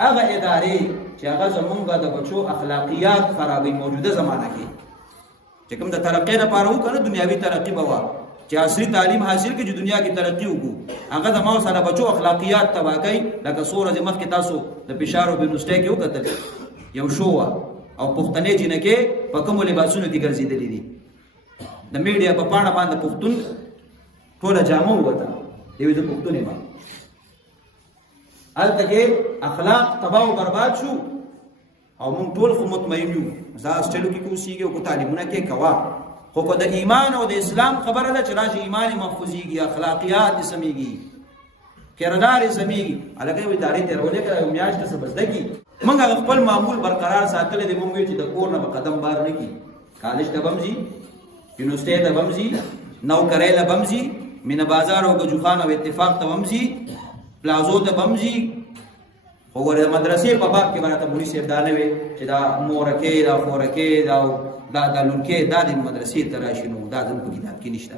هغه ادارې چې هغه زمونږ د بچو اخلاقیات خرابوي موجوده زمانه کې چې کوم د ترقۍ لپاره وکړه دنیاوي ترقي به وه چې عصري تعلیم حاصل کړي چې دنیا کې ترقي وکړو هغه د ما سره بچو اخلاقیات تباه کوي لکه څو ورځې مخکې تاسو د فشار او بنوسټۍ کې وکتل یو شو وه او پښتنې جینکې په کومو لباسونو کې ګرځېدلې دي د میډیا په پاڼه باندې پښتون ټوله جامه ووته یوې د پښتون یم هلته کې اخلاق تباه او برباد شو او موږ ټول خو مطمئن یو زه هاسټلو کې اوسېږي او تعلیمونه کې کوه خو که د ایمان او د اسلام خبره ده چې راشي ایمان محفوظېږي اخلاقیات یې سمېږي کردار یې سمېږي هلکه یو ادارې تېرولې کړه یو میاشت څه به زده کړي موږ هغه خپل معمول برقرار ساتلی دی موږ وایو چې د کور نه به قدم بار نه کړي کالج ته به هم ځي یونیورسټۍ ته به هم ځي نوکرۍ له به هم ځي مینه بازار او ګجوخان او اتفاق ته به هم ځي پلازو ته به هم ځي خو ګوره د مدرسې په باب کې به راته مولي صاحب دا نه وی چې دا مورکې دا خورکې دا لونکې دا د مدرسې ته راشي نو دا زموږ په کتاب کې نشته